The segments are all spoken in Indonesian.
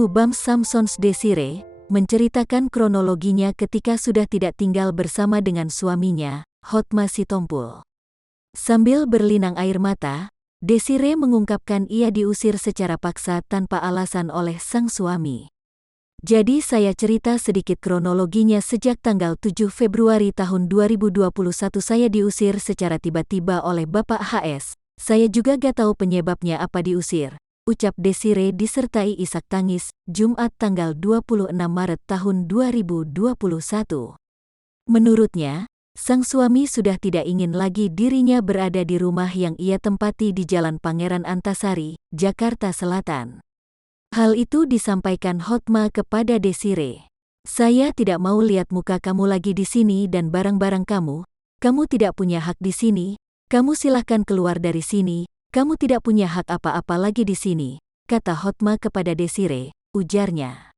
Ibu Bams Samsons Desire menceritakan kronologinya ketika sudah tidak tinggal bersama dengan suaminya, Hotma Sitompul. Sambil berlinang air mata, Desire mengungkapkan ia diusir secara paksa tanpa alasan oleh sang suami. Jadi saya cerita sedikit kronologinya. Sejak tanggal 7 Februari tahun 2021 saya diusir secara tiba-tiba oleh Bapak HS. Saya juga gak tahu penyebabnya apa diusir, ucap Desire disertai isak tangis, Jumat tanggal 26 Maret tahun 2021. Menurutnya, sang suami sudah tidak ingin lagi dirinya berada di rumah yang ia tempati di Jalan Pangeran Antasari, Jakarta Selatan. Hal itu disampaikan Hotma kepada Desire. Saya tidak mau lihat muka kamu lagi di sini dan barang-barang kamu. Kamu tidak punya hak di sini. Kamu silahkan keluar dari sini. Kamu tidak punya hak apa-apa lagi di sini, kata Hotma kepada Desire, ujarnya.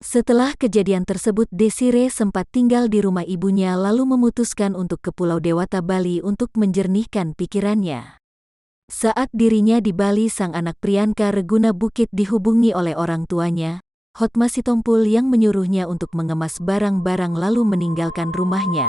Setelah kejadian tersebut, Desire sempat tinggal di rumah ibunya lalu memutuskan untuk ke Pulau Dewata, Bali untuk menjernihkan pikirannya. Saat dirinya di Bali, sang anak Priyanka Reguna Bukit dihubungi oleh orang tuanya, Hotma Sitompul, yang menyuruhnya untuk mengemas barang-barang lalu meninggalkan rumahnya.